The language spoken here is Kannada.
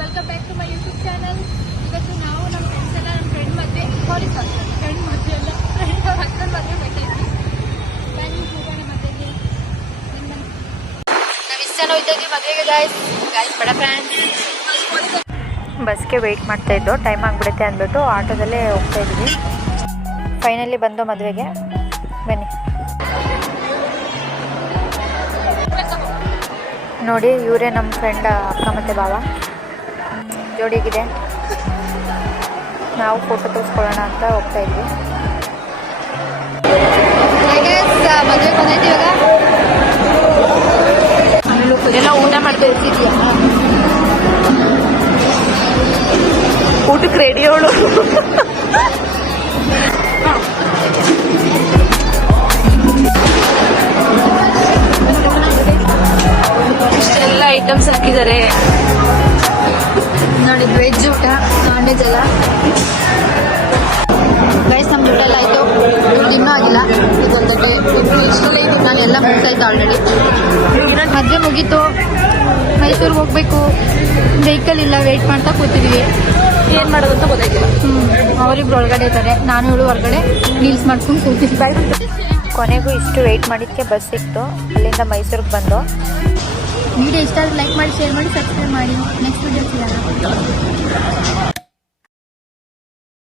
Welcome back to my YouTube channel. ಇವತ್ತು ನಾವು ನಮ್ಮ ಫ್ರೆಂಡ್ಸ್ ಎಲ್ಲ ನಮ್ಮ ಫ್ರೆಂಡ್ ಮದುವೆ ಫ್ರೆಂಡ್ ಮದುವೆ ಎಲ್ಲ ಫ್ರೆಂಡ್ ಅಕ್ಕನ ಮದುವೆ ಬೇಕಾಯ್ತು. ಬನ್ನಿ ಹೋಗೋಣ ಮದುವೆಗೆ. ನಾವು ಇಷ್ಟು ಜನ ಹೋಗ್ತಾ ಇದ್ದೀವಿ ಮದುವೆಗೆ. ಗಾಯ್ಸ್ ಬಡ ಫ್ರೆಂಡ್ಸ್. ಬಸ್ಗೆ ವೆಯ್ಟ್ ಮಾಡ್ತಾ ಇದ್ದೋ, ಟೈಮ್ ಆಗಿಬಿಡುತ್ತೆ ಅಂದ್ಬಿಟ್ಟು ಆಟೋದಲ್ಲೇ ಹೋಗ್ತಾ ಇದ್ವಿ. ಫೈನಲಿ ಬಂದು ಮದುವೆಗೆ. ಬನ್ನಿ ನೋಡಿ, ಇವರೇ ನಮ್ಮ ಫ್ರೆಂಡ್ ಅಕ್ಕ ಮತ್ತು ಬಾವ ಜೋಡಿಗಿದೆ. ನಾವು ಫೋಟೋ ತೋರಿಸ್ಕೊಳ್ಳೋಣ ಅಂತ ಹೋಗ್ತಾ ಇದ್ವಿ. ಮದುವೆ ಬಂದೈತಿ ಇವಾಗ. ಎಲ್ಲ ಊಟ ಮಾಡ್ತಾ ಇರ್ತಿದ್ಯಾ? ಊಟಕ್ಕೆ ರೆಡಿ ಅವಳು. ಇಷ್ಟೆಲ್ಲ ಐಟಮ್ಸ್ ಹಾಕಿದ್ದಾರೆ ನೋಡಿ. ವೆಜ್ ಊಟ, ನಾನ್ ವೆಜ್ ಎಲ್ಲ. ಗೈಸ್ ನಮ್ದು ಊಟ ಎಲ್ಲ ಆಯಿತು. ದುಡ್ಡು ಇನ್ನೂ ಆಗಿಲ್ಲ. ಇದೊಂದಕ್ಕೆ ಇಷ್ಟೆಲ್ಲ ಇದು ನಾನು ಎಲ್ಲ ಮುಗ್ದಾಯ್ತು ಆಲ್ರೆಡಿ. ಮದುವೆ ಮುಗೀತು. ಮೈಸೂರಿಗೆ ಹೋಗ್ಬೇಕು. ವೆಹಿಕಲ್ ಇಲ್ಲ, ವೆಯ್ಟ್ ಮಾಡ್ತಾ ಕೂತಿದ್ವಿ. ಏನ್ ಮಾಡೋದು ಅಂತ ಗೊತ್ತಾಗಿಲ್ಲ. ಅವರಿಬ್ರು ಒಳಗಡೆ ಇದ್ದಾರೆ, ನಾನು ಇವಳು ಹೊರಗಡೆ ರೀಲ್ಸ್ ಮಾಡ್ಕೊಂಡು ಕೂತಿದ್ವಿ. ಕೊನೆಗೂ ಇಷ್ಟು ವೆಯ್ಟ್ ಮಾಡಿದ್ದಕ್ಕೆ ಬಸ್ ಸಿಕ್ತು. ಅಲ್ಲಿಂದ ಮೈಸೂರಿಗೆ ಬಂದು. ವಿಡಿಯೋ ಇಷ್ಟ ಆದ್ರೆ ಲೈಕ್ ಮಾಡಿ, ಶೇರ್ ಮಾಡಿ, ಸಬ್ಸ್ಕ್ರೈಬ್ ಮಾಡಿ. ನೆಕ್ಸ್ಟ್ ವಿಡಿಯೋ ಸಿಗೋಣ.